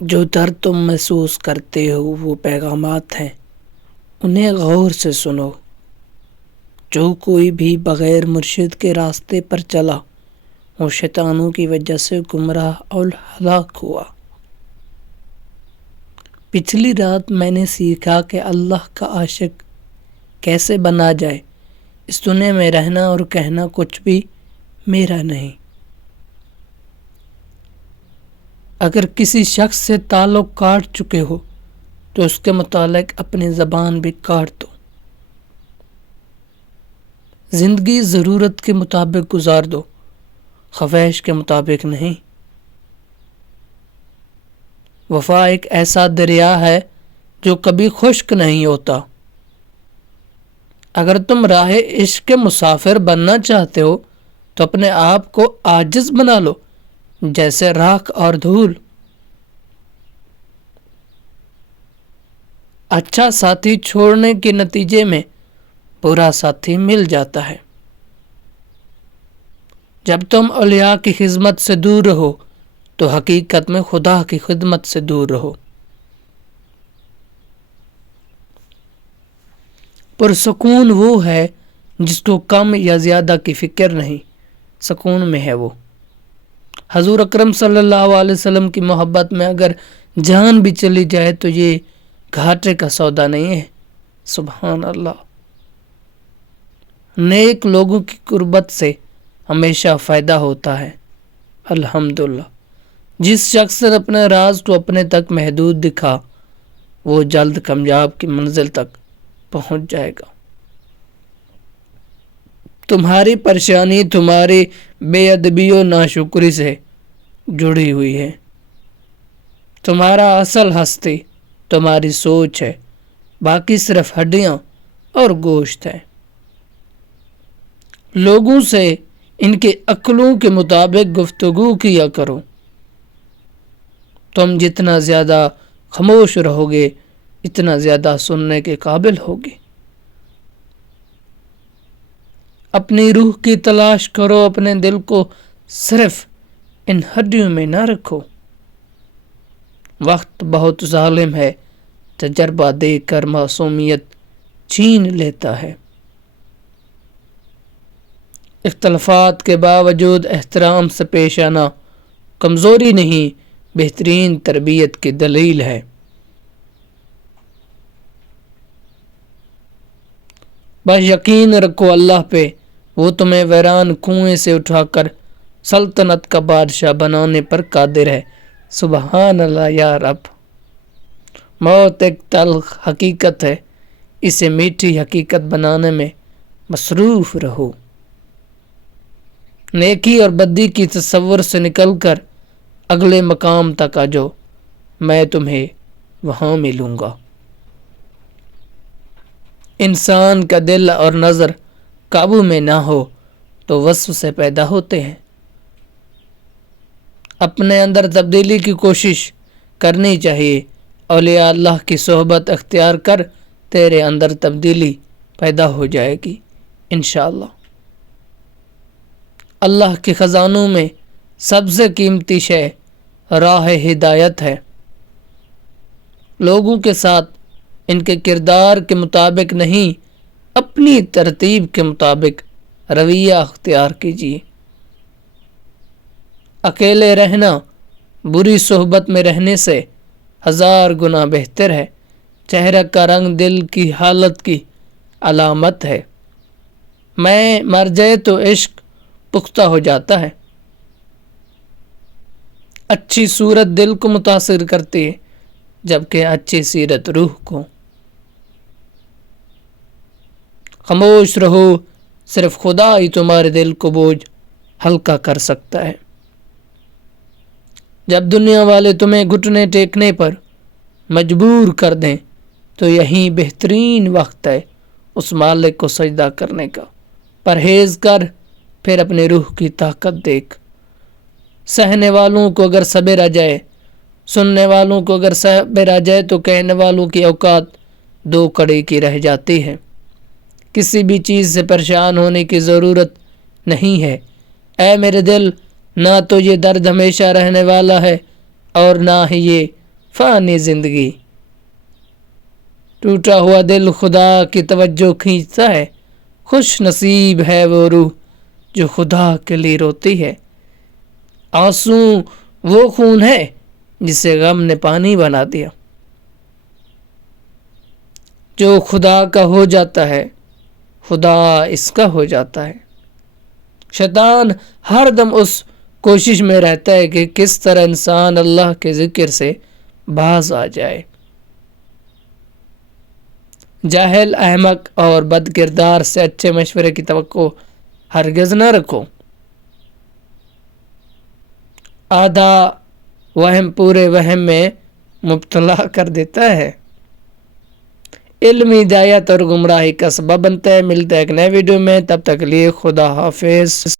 جو درد تم محسوس کرتے ہو وہ پیغامات ہیں، انہیں غور سے سنو۔ جو کوئی بھی بغیر مرشد کے راستے پر چلا وہ شیطانوں کی وجہ سے گمراہ اور ہلاک ہوا۔ پچھلی رات میں نے سیکھا کہ اللہ کا عاشق کیسے بنا جائے۔ اس دنیا میں رہنا اور کہنا کچھ بھی میرا نہیں۔ اگر کسی شخص سے تعلق کاٹ چکے ہو تو اس کے متعلق اپنی زبان بھی کاٹ دو۔ زندگی ضرورت کے مطابق گزار دو، خواہش کے مطابق نہیں۔ وفا ایک ایسا دریا ہے جو کبھی خشک نہیں ہوتا۔ اگر تم راہ عشق کے مسافر بننا چاہتے ہو تو اپنے آپ کو عاجز بنا لو، جیسے راکھ اور دھول۔ اچھا ساتھی چھوڑنے کے نتیجے میں برا ساتھی مل جاتا ہے۔ جب تم اولیاء کی خدمت سے دور رہو تو حقیقت میں خدا کی خدمت سے دور رہو۔ پرسکون وہ ہے جس کو کم یا زیادہ کی فکر نہیں، سکون میں ہے وہ۔ حضور اکرم صلی اللہ علیہ وسلم کی محبت میں اگر جان بھی چلی جائے تو یہ گھاٹے کا سودا نہیں ہے۔ سبحان اللہ۔ نیک لوگوں کی قربت سے ہمیشہ فائدہ ہوتا ہے۔ الحمدللہ۔ جس شخص نے اپنے راز کو اپنے تک محدود دکھا وہ جلد کامیاب کی منزل تک پہنچ جائے گا۔ تمہاری پریشانی تمہاری بے ادبی و ناشکری سے جڑی ہوئی ہے۔ تمہارا اصل ہستی تمہاری سوچ ہے، باقی صرف ہڈیاں اور گوشت ہے۔ لوگوں سے ان کے عقلوں کے مطابق گفتگو کیا کرو۔ تم جتنا زیادہ خاموش رہو گے اتنا زیادہ سننے کے قابل ہوگے۔ اپنی روح کی تلاش کرو، اپنے دل کو صرف ان ہڈیوں میں نہ رکھو۔ وقت بہت ظالم ہے، تجربہ دے کر معصومیت چھین لیتا ہے۔ اختلافات کے باوجود احترام سے پیش آنا کمزوری نہیں بہترین تربیت کی دلیل ہے۔ بس یقین رکھو اللہ پہ، وہ تمہیں ویران کنویں سے اٹھا کر سلطنت کا بادشاہ بنانے پر قادر ہے۔ سبحان اللہ یا رب۔ موت ایک تلخ حقیقت ہے، اسے میٹھی حقیقت بنانے میں مصروف رہو۔ نیکی اور بدی کی تصور سے نکل کر اگلے مقام تک آ جاؤ، میں تمہیں وہاں ملوں گا۔ انسان کا دل اور نظر قابو میں نہ ہو تو وسوسے پیدا ہوتے ہیں۔ اپنے اندر تبدیلی کی کوشش کرنی چاہیے۔ اولیاء اللہ کی صحبت اختیار کر تیرے اندر تبدیلی پیدا ہو جائے گی انشاءاللہ۔ اللہ کے خزانوں میں سب سے قیمتی شے راہ ہدایت ہے۔ لوگوں کے ساتھ ان کے کردار کے مطابق نہیں، اپنی ترتیب کے مطابق رویہ اختیار کیجیے۔ اکیلے رہنا بری صحبت میں رہنے سے 1000 گنا بہتر ہے۔ چہرہ کا رنگ دل کی حالت کی علامت ہے۔ میں مر جائے تو عشق پختہ ہو جاتا ہے۔ اچھی صورت دل کو متاثر کرتی ہے جبکہ اچھی سیرت روح کو۔ خاموش رہو، صرف خدا ہی تمہارے دل کو بوجھ ہلکا کر سکتا ہے۔ جب دنیا والے تمہیں گھٹنے ٹیکنے پر مجبور کر دیں تو یہی بہترین وقت ہے اس مالک کو سجدہ کرنے کا۔ پرہیز کر، پھر اپنے روح کی طاقت دیکھ۔ سہنے والوں کو اگر صبر آ جائے، سننے والوں کو اگر صبر آ جائے تو کہنے والوں کی اوقات 2 کڑی کی رہ جاتی ہے۔ کسی بھی چیز سے پریشان ہونے کی ضرورت نہیں ہے۔ اے میرے دل، نہ تو یہ درد ہمیشہ رہنے والا ہے اور نہ ہی یہ فانی زندگی۔ ٹوٹا ہوا دل خدا کی توجہ کھینچتا ہے، خوش نصیب ہے وہ روح جو خدا کے لیے روتی ہے۔ آنسو وہ خون ہے جسے غم نے پانی بنا دیا۔ جو خدا کا ہو جاتا ہے خدا اس کا ہو جاتا ہے۔ شیطان ہر دم اس کوشش میں رہتا ہے کہ کس طرح انسان اللہ کے ذکر سے باز آ جائے۔ جاہل، احمق اور بد کردار سے اچھے مشورے کی توقع ہرگز نہ رکھو۔ آدھا وہم پورے وہم میں مبتلا کر دیتا ہے۔ علم ہدایت اور گمراہی کا سبب بنتا ہے۔ ملتا ہے ایک نئے ویڈیو میں، تب تک لیے خدا حافظ۔